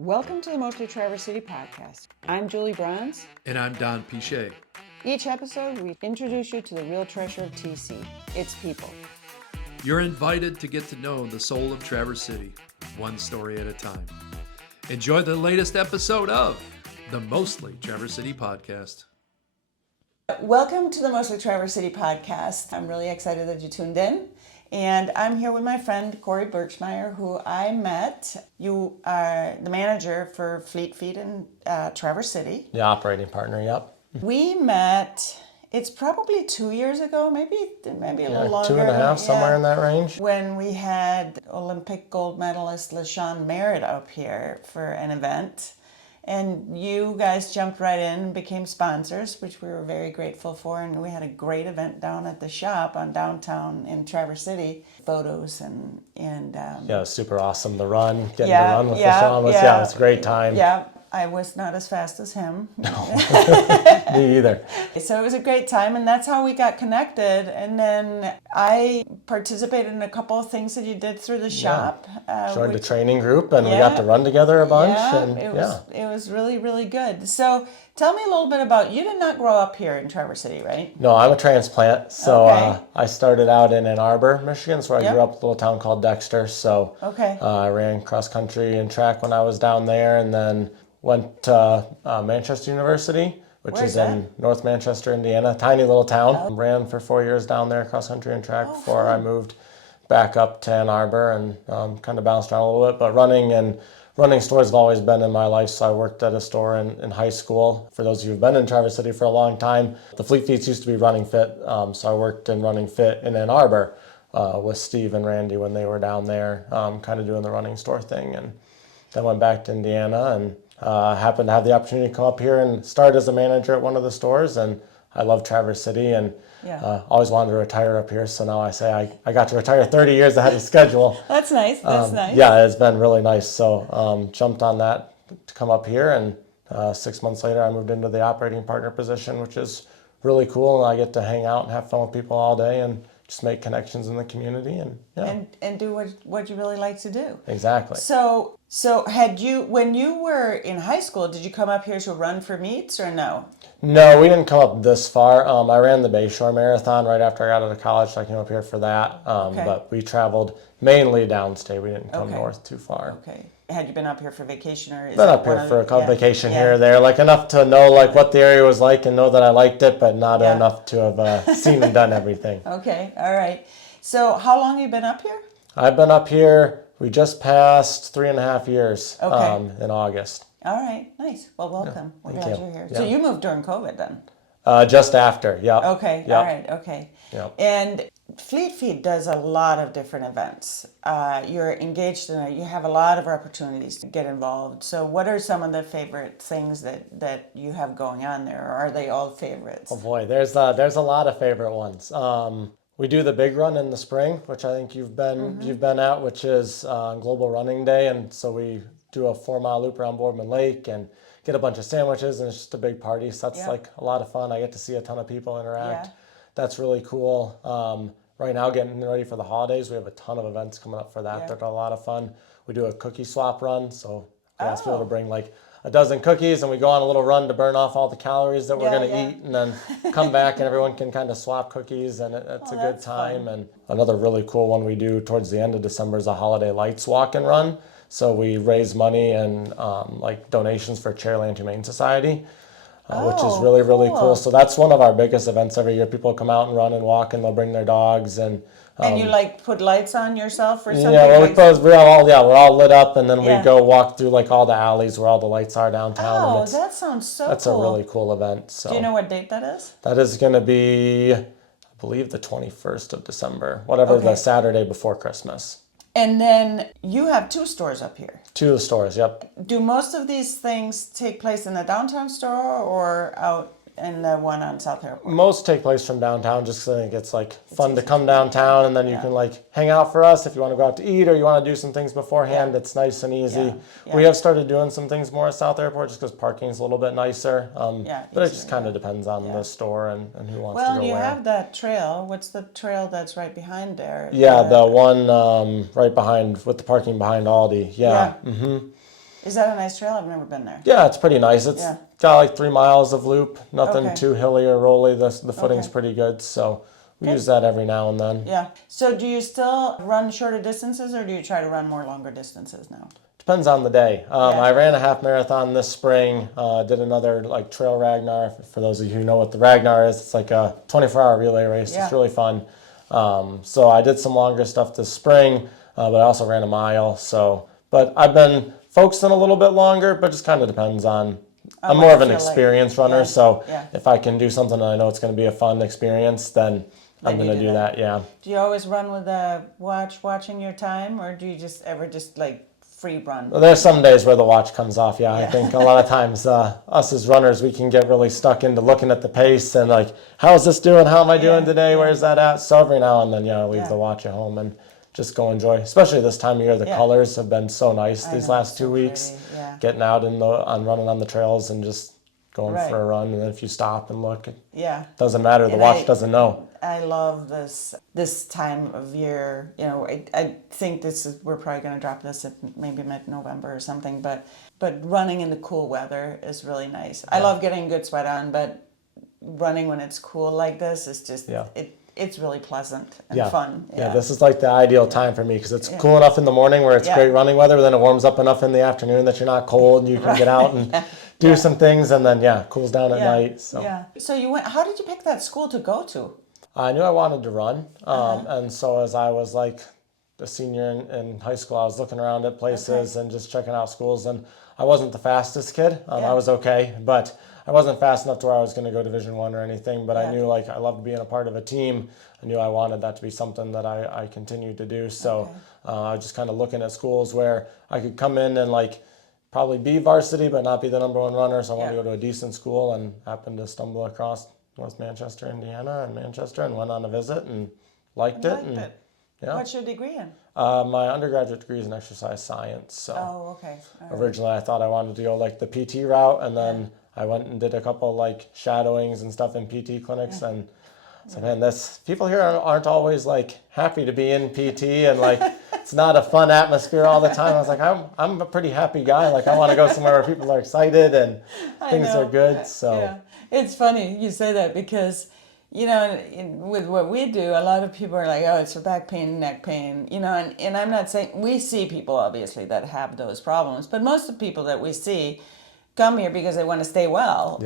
Welcome to the Mostly Traverse City podcast. I'm Julie Bronze. And I'm Don Pichet. Each episode, we introduce you to the real treasure of TC, its people. You're invited to get to know the soul of Traverse City, one story at a time. Enjoy the latest episode of the Mostly Traverse City podcast. Welcome to the Mostly Traverse City podcast. I'm really excited that you tuned in. And I'm here with my friend, Corey Birchmeier, who I met. You are the manager for Fleet Feet in Traverse City. The operating partner, yep. We met, it's probably 2 years ago, maybe a little longer. 2.5, somewhere in that range. When we had Olympic gold medalist LaShawn Merritt up here for an event. And you guys jumped right in and became sponsors, which we were very grateful for. And we had a great event down at the shop on downtown in Traverse City. Photos and yeah, it was super awesome. The run, getting to run with LaShawn was, it was a great time. Yeah, I was not as fast as him. No, me either. So it was a great time, and that's how we got connected. And then I participated in a couple of things that you did through the shop. Joined a training group, and we got to run together a bunch. It was really, really good. So tell me a little bit about, you did not grow up here in Traverse City, right? No, I'm a transplant. So I started out in Ann Arbor, Michigan, so I grew up in a little town called Dexter. So I ran cross country and track when I was down there, and then went to Manchester University, which is in North Manchester, Indiana, tiny little town. Ran for 4 years down there, cross country and track, before I moved back up to Ann Arbor and kind of bounced around a little bit. But running stores have always been in my life, so I worked at a store in high school. For those of you who've been in Traverse City for a long time, the Fleet Feet used to be Running Fit, so I worked in Running Fit in Ann Arbor with Steve and Randy when they were down there, kind of doing the running store thing. And then went back to Indiana and happened to have the opportunity to come up here and start as a manager at one of the stores. And I love Traverse City and always wanted to retire up here. So now I say I got to retire 30 years ahead of schedule. That's nice. That's nice. Yeah, it's been really nice. So jumped on that to come up here. And 6 months later, I moved into the operating partner position, which is really cool. And I get to hang out and have fun with people all day and just make connections in the community and do what you really like to do. Exactly. So had you, when you were in high school, did you come up here to run for meets or no? No, we didn't come up this far. I ran the Bayshore Marathon right after I got out of college, so I came up here for that. But we traveled mainly downstate. We didn't come north too far. Okay. Had you been up here for vacation or? Been up here for a couple vacation here or there, like enough to know like what the area was like and know that I liked it, but not enough to have seen and done everything. Okay, all right. So how long have you been up here? I've been up here, we just passed 3.5 years in August. All right, nice. Well, welcome. We're glad you're here. Yeah. So you moved during COVID then? Just after, yep. Okay, yep. All right, okay. Yep. And Fleet Feet does a lot of different events. You're engaged in it. You have a lot of opportunities to get involved. So what are some of the favorite things that you have going on there, or are they all favorites? Oh boy, there's a lot of favorite ones. We do the big run in the spring, which I think you've been at, which is Global Running Day, and so we do a 4-mile loop around Boardman Lake and get a bunch of sandwiches, and it's just a big party. So that's like a lot of fun. I get to see a ton of people interact. Yeah. That's really cool. Right now, getting ready for the holidays, we have a ton of events coming up for that. They're a lot of fun. We do a cookie swap run, so we ask people to bring like a dozen cookies, and we go on a little run to burn off all the calories that we're going to eat, and then come back and everyone can kind of swap cookies, and it's a good time. Fun. And another really cool one we do towards the end of December is a holiday lights walk and run. So we raise money and like donations for Chairland Humane Society, which is really, really cool. So that's one of our biggest events every year. People come out and run and walk, and they'll bring their dogs. And you like put lights on yourself or something? Yeah, well, we're all lit up, and then we go walk through like all the alleys where all the lights are downtown. Oh, that sounds so cool. That's a really cool event. So. Do you know what date that is? That is going to be, I believe, the 21st of December, whatever the Saturday before Christmas. And then you have 2 stores up here. 2 stores, yep. Do most of these things take place in the downtown store or out in the one on South Airport? Most take place from downtown, just because I think it's like fun to come downtown, and then you can like hang out for us if you want to go out to eat or you want to do some things beforehand. It's nice and easy. We have started doing some things more at South Airport just because parking's a little bit nicer. But it just kind of depends on the store and who wants to go where. Well, you have that trail. What's the trail that's right behind there? Yeah, the one right behind with the parking behind Aldi. Yeah. Is that a nice trail? I've never been there. Yeah, it's pretty nice. It's got like 3 miles of loop, nothing too hilly or rolly. The footing's pretty good, so we use that every now and then. Yeah. So do you still run shorter distances, or do you try to run more longer distances now? Depends on the day. I ran a half marathon this spring, did another like trail Ragnar. For those of you who know what the Ragnar is, it's like a 24-hour relay race. It's really fun. So I did some longer stuff this spring, but I also ran a mile. But I've been focusing a little bit longer, but just kind of depends on. I'm more of an experienced runner, so if I can do something and I know it's going to be a fun experience, then I'm going to do that. Yeah. Do you always run with a watch watching your time, or do you just ever like free run? Well, there's some days where the watch comes off. Yeah, I think a lot of times us as runners, we can get really stuck into looking at the pace and like, how's this doing? How am I doing today? Where's that at? So every now and then, leave the watch at home and just go enjoy. Especially this time of year, the colors have been so nice these last 2 weeks. Getting out on running on the trails and just going for a run. And then if you stop and look, it doesn't matter. The watch doesn't know. I love this time of year. I think we're probably going to drop this at maybe mid-November or something, but running in the cool weather is really nice. I love getting good sweat on, but running when it's cool like this is just it's really pleasant and fun. Yeah, this is like the ideal time for me because it's cool enough in the morning where it's great running weather, but then it warms up enough in the afternoon that you're not cold and you can get out and do some things, and then cools down at night. So So you went. How did you pick that school to go to? I knew I wanted to run, and so as I was like a senior in high school, I was looking around at places and just checking out schools, and I wasn't the fastest kid. I was okay, but I wasn't fast enough to where I was going to go Division I or anything, but I knew like I loved being a part of a team. I knew I wanted that to be something that I continued to do. So I was just kind of looking at schools where I could come in and like probably be varsity, but not be the number one runner. So I wanted to go to a decent school and happened to stumble across North Manchester, Indiana, and Manchester, and went on a visit and liked it. Yeah. What's your degree in? My undergraduate degree is in exercise science. So originally I thought I wanted to go like the PT route, and then I went and did a couple like shadowings and stuff in PT clinics, and so man, people here aren't always like happy to be in PT, and like it's not a fun atmosphere all the time. I was like, I'm a pretty happy guy. Like I want to go somewhere where people are excited and things are good. So it's funny you say that because with what we do, a lot of people are like, oh, it's for back pain, neck pain, and I'm not saying, we see people obviously that have those problems, but most of the people that we see come here because they want to stay well,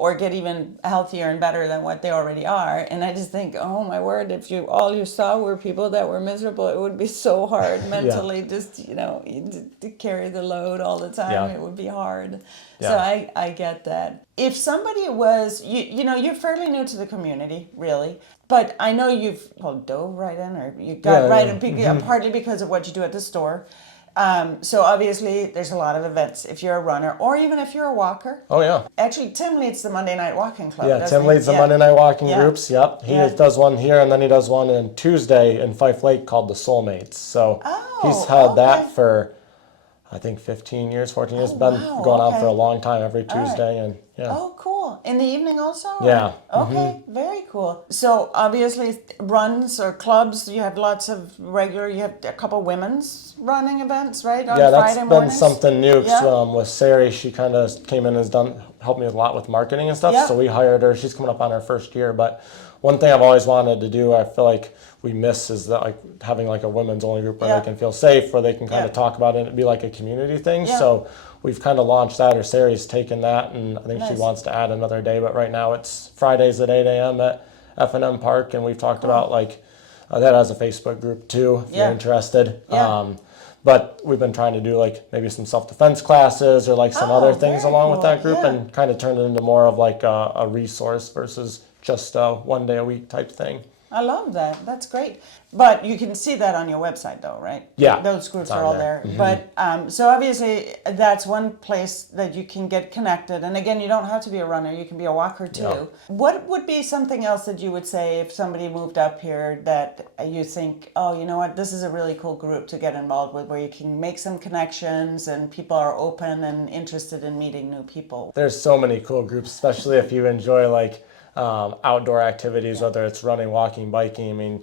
or get even healthier and better than what they already are. And I just think, oh my word, if all you saw were people that were miserable, it would be so hard mentally just, to carry the load all the time. It would be hard. So I get that. If somebody was, you're fairly new to the community, really, but I know you've dove right in, or you got right in, partly because of what you do at the store. So obviously there's a lot of events if you're a runner, or even if you're a walker. Oh yeah. Actually, Tim leads the Monday Night Walking Club. Yeah, Tim leads the Monday Night Walking groups. Yep. He does one here, and then he does one on Tuesday in Fife Lake called the Soulmates. So he's held that for I think 15 years, 14 years. Been going on for a long time, every Tuesday. And Oh, cool. In the evening also? Yeah. Okay, very cool. So obviously runs or clubs, you have lots of you have a couple women's running events, right? On that's Friday been something new. With Sari, she kind of came in and has helped me a lot with marketing and stuff. So we hired her. She's coming up on her first year. But one thing I've always wanted to do, I feel like we miss, is that like having like a women's only group where they can feel safe, where they can kind of talk about it and it'd be like a community thing. So we've kind of launched that, or Sari's taken that, and I think she wants to add another day, but right now it's Fridays at 8 a.m. at F&M Park, and we've talked about like that as a Facebook group too, if you're interested. But we've been trying to do like maybe some self-defense classes or like some other things along with that group, and kind of turn it into more of like a resource versus just a 1 day a week type thing. I love that. That's great. But you can see that on your website though, right? Yeah. Those groups are all there. But so obviously that's one place that you can get connected. And again, you don't have to be a runner. You can be a walker too. Yeah. What would be something else that you would say if somebody moved up here that you think, oh, you know what, this is a really cool group to get involved with, where you can make some connections and people are open and interested in meeting new people? There's so many cool groups, especially if you enjoy like outdoor activities, whether it's running, walking, biking. I mean,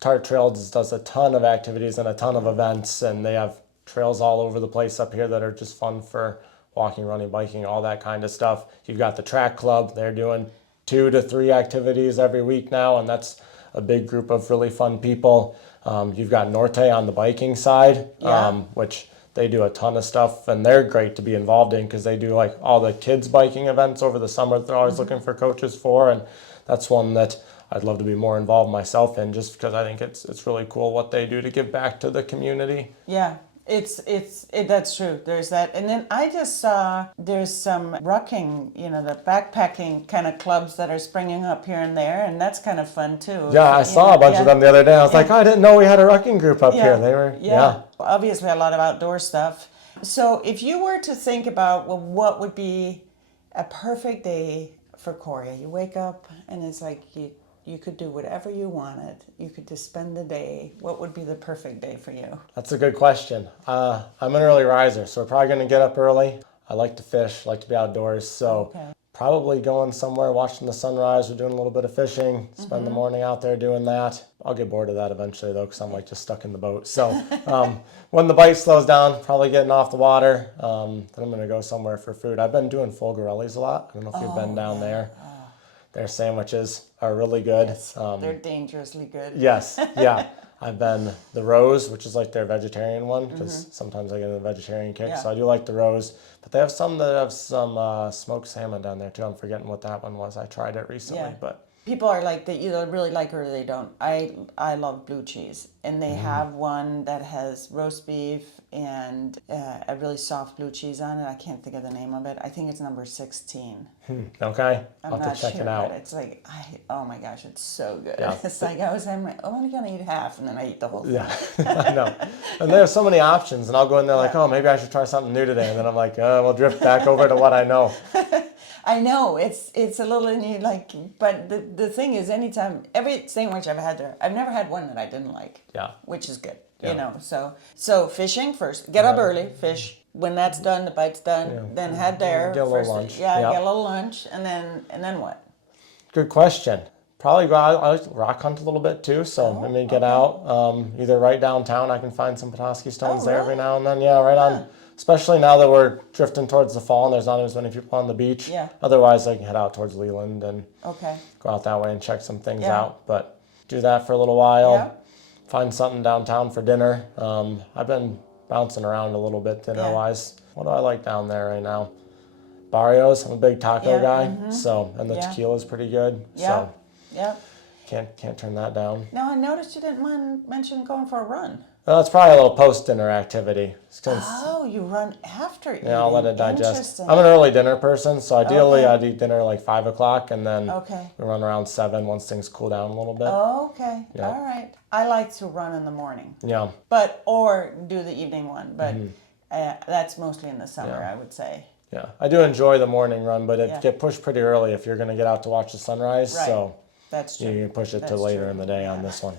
Tart Trails does a ton of activities and a ton of events, and they have trails all over the place up here that are just fun for walking, running, biking, all that kind of stuff. You've got the track club. They're doing 2 to 3 activities every week now, and that's a big group of really fun people. You've got Norte on the biking side, which they do a ton of stuff, and they're great to be involved in because they do like all the kids biking events over the summer that they're always looking for coaches for, and that's one that I'd love to be more involved myself in, just because I think it's really cool what they do to give back to the community. Yeah. That's true. There's that. And then I just saw there's some rucking, the backpacking kind of clubs that are springing up here and there, and that's kind of fun too. Yeah, I saw a bunch of them the other day. I was like, oh, I didn't know we had a rucking group up here. They were, obviously a lot of outdoor stuff. So if you were to think about, well, what would be a perfect day for Corey? You wake up and it's like you could do whatever you wanted. You could just spend the day. What would be the perfect day for you? That's a good question. I'm an early riser, so we're probably going to get up early. I like to fish, like to be outdoors, so probably going somewhere, watching the sunrise, or doing a little bit of fishing, spend the morning out there doing that. I'll get bored of that eventually, though, because I'm like just stuck in the boat. So when the bite slows down, probably getting off the water, then I'm going to go somewhere for food. I've been doing Folgarelli's a lot. I don't know if you've been down there. Their sandwiches are really good. Yes, they're dangerously good. Yes, yeah. I've been the Rose, which is like their vegetarian one, because sometimes I get a vegetarian kick, so I do like the Rose. But they have some that have some smoked salmon down there too. I'm forgetting what that one was. I tried it recently, but people are like, they either really like it or they don't. I love blue cheese, and they have one that has roast beef and a really soft blue cheese on it. I can't think of the name of it. I think it's number 16. Okay, I'm I'll have not to check sure, it out. but it's like, oh my gosh, it's so good. Yeah. It's like I'm only gonna eat half, and then I eat the whole thing. Yeah, I know. And there's so many options, and I'll go in there like, oh, maybe I should try something new today, and then I'm like, we'll drift back over to what I know. I know it's a little, and you like, but the thing is, every sandwich I've had there, I've never had one that I didn't like. Yeah. Which is good, Yeah. So fishing first, get up early, fish. When that's done, the bite's done. Then head there. Get a little first, lunch. Yeah, Yep. get a little lunch, and then what? Good question. Probably go out. I like to rock hunt a little bit too, so maybe get out. Either right downtown, I can find some Petoskey stones there every now and then. Yeah, right on. Especially now that we're drifting towards the fall and there's not as many people on the beach. Yeah. Otherwise, I can head out towards Leland and Okay. go out that way and check some things out. But do that for a little while. Yeah. Find something downtown for dinner. I've been bouncing around a little bit dinner-wise. What do I like down there right now? Barrios. I'm a big taco guy, and the tequila's pretty good. Yeah. So Yeah. can't turn that down. Now I noticed you didn't mention going for a run. Well, it's probably a little post-dinner activity. Oh, you run after eating. Yeah, I'll let it digest. Interesting. I'm an early dinner person, so ideally I'd eat dinner like 5 o'clock, and then we run around 7 once things cool down a little bit. Okay, all right. I like to run in the morning. Yeah. Or do the evening one, but that's mostly in the summer, I would say. Yeah, I do enjoy the morning run, but it get pushed pretty early if you're going to get out to watch the sunrise. Right. So That's true. you can push it to That's later true. in the day on this one.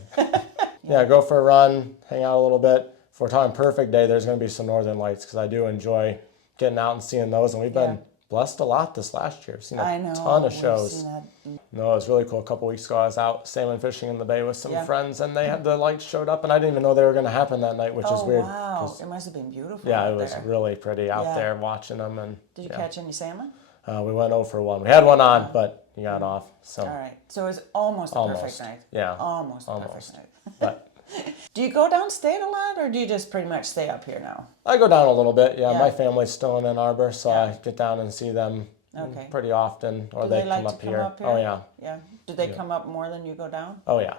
Yeah, go for a run, hang out a little bit. If we're talking perfect day, there's going to be some northern lights because I do enjoy getting out and seeing those. And we've been blessed a lot this last year. Seen a ton of shows. No, it was really cool. A couple weeks ago, I was out salmon fishing in the bay with some friends, and they had the lights showed up, and I didn't even know they were going to happen that night, which is weird. Wow, it must have been beautiful. Yeah, out it was there. really pretty out there watching them. And Did you catch any salmon? we went 0 for 1. We had one on, but you got off. So All right, so it was almost a perfect night. Yeah, almost a perfect night. But do you go downstate a lot, or do you just pretty much stay up here now? I go down a little bit. Yeah, my family's still in Ann Arbor, so I get down and see them pretty often, or Do they like come to up come here. up here? Oh yeah. Yeah. Do they come up more than you go down? Oh yeah.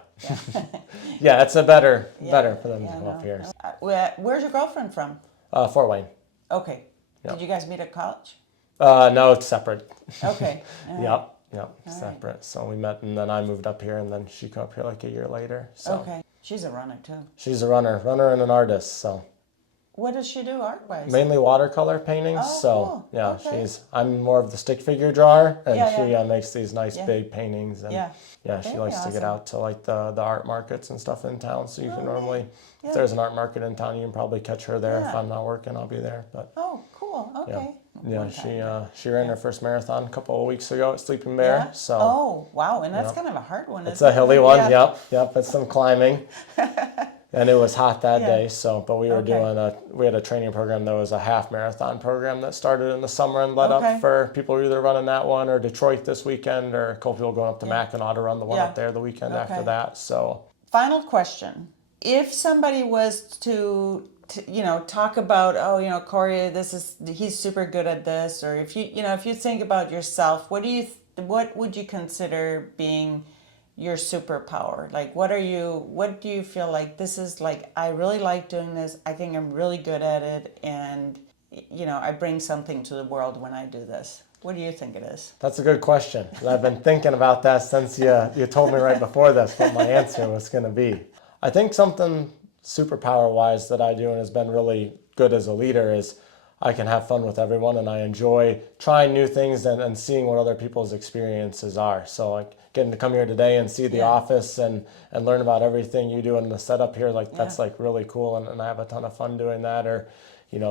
Yeah, it's better for them to come up here. Where's your girlfriend from? Fort Wayne. Okay. Did you guys meet at college? No, it's separate. Okay. All right. Yep, separate. So we met, and then I moved up here, and then she came up here like a year later. So Okay. She's a runner too. she's a runner and an artist. So What does she do art-wise? mainly watercolor paintings. Oh, so cool. yeah, Okay. I'm more of the stick figure drawer, and she yeah. makes these nice big paintings. And she Very likes to get awesome. out to like the art markets and stuff in town. So you can normally, if there's an art market in town, you can probably catch her there. If I'm not working, I'll be there. But Oh, cool. Okay. yeah, she ran her first marathon a couple of weeks ago at Sleeping Bear. Yeah? So oh, wow. And that's kind of a hard one. it's a hilly one. Yep. It's some climbing. And it was hot that Yeah. day, but we were Okay. we had a training program that was a half marathon program that started in the summer and led Okay. up for people who were either running that one or Detroit this weekend, or a couple people going up to Yeah. Mackinac to run the one Yeah. up there the weekend after Okay. that. So Final question. If somebody was to talk about, oh, Corey, he's super good at this, or if you think about yourself, what would you consider being your superpower? Like, what do you feel like this is, like, I really like doing this, I think I'm really good at it, and I bring something to the world when I do this? What do you think it is? that's a good question. I've been thinking about that since you told me right before this what my answer was going to be. I think something superpower wise that I do and has been really good as a leader is I can have fun with everyone, and I enjoy trying new things and seeing what other people's experiences are. So like getting to come here today and see the office and learn about everything you do in the setup here, like that's like really cool, and I have a ton of fun doing that. Or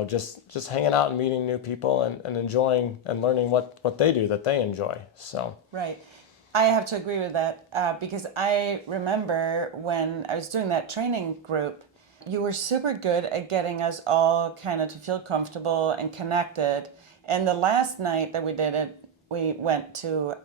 just hanging out and meeting new people and enjoying and learning what they do that they enjoy. So Right. I have to agree with that because I remember when I was doing that training group, you were super good at getting us all kind of to feel comfortable and connected. And the last night that we did it, we went to,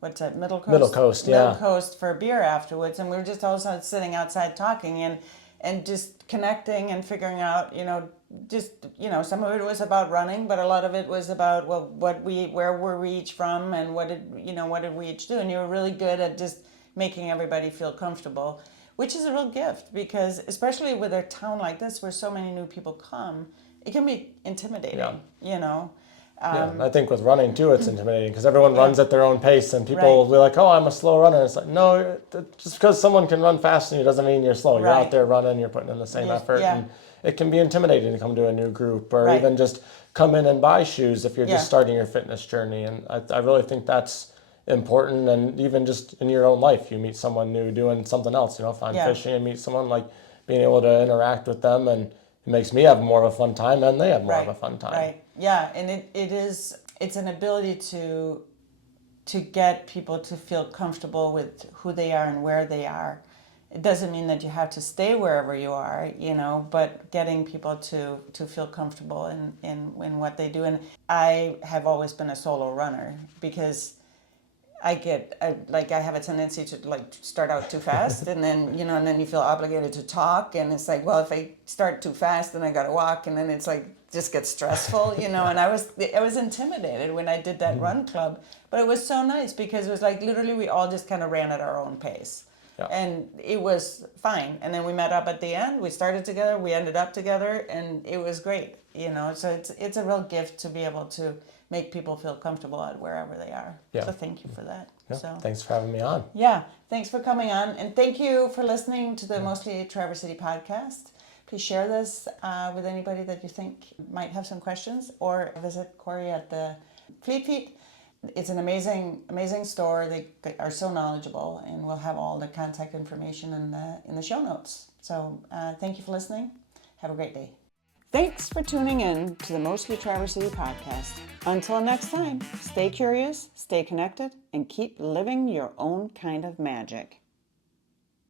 what's that, Middle Coast? Middle Coast, yeah. Middle Coast for a beer afterwards. And we were just all sitting outside talking and just connecting and figuring out, some of it was about running, but a lot of it was about, well, where were we each from, and what did we each do? And you were really good at just making everybody feel comfortable, which is a real gift, because especially with a town like this where so many new people come, it can be intimidating, I think with running too, it's intimidating because everyone runs at their own pace, and people will be like, "Oh, I'm a slow runner." It's like, no, just because someone can run fast than you doesn't mean you're slow. You're out there running, you're putting in the same effort, and it can be intimidating to come to a new group, or even just come in and buy shoes if you're just starting your fitness journey. And I really think that's important. And even just in your own life, you meet someone new doing something else. If I'm fishing and meet someone, like being able to interact with them, and it makes me have more of a fun time, and they have more of a fun time. Right. Yeah, and it's an ability to get people to feel comfortable with who they are and where they are. It doesn't mean that you have to stay wherever you are, but getting people to feel comfortable in what they do. And I have always been a solo runner because I have a tendency to start out too fast, and then you feel obligated to talk, and it's like, well, if I start too fast, then I got to walk, and then it's like just gets stressful, and I was intimidated when I did that run club, but it was so nice because it was like literally we all just kind of ran at our own pace. Yeah. And it was fine. And then we met up at the end. We started together. We ended up together, and it was great. So it's a real gift to be able to make people feel comfortable at wherever they are. Yeah. So thank you for that. Yeah. So thanks for having me on. Yeah, thanks for coming on, and thank you for listening to the Mostly Traverse City podcast. Please share this with anybody that you think might have some questions, or visit Corey at the Fleet Feet. It's an amazing store. They are so knowledgeable, and we'll have all the contact information in the show notes. So thank you for listening. Have a great day. Thanks for tuning in to the Mostly Traverse City podcast. Until next time, stay curious, stay connected, and keep living your own kind of magic.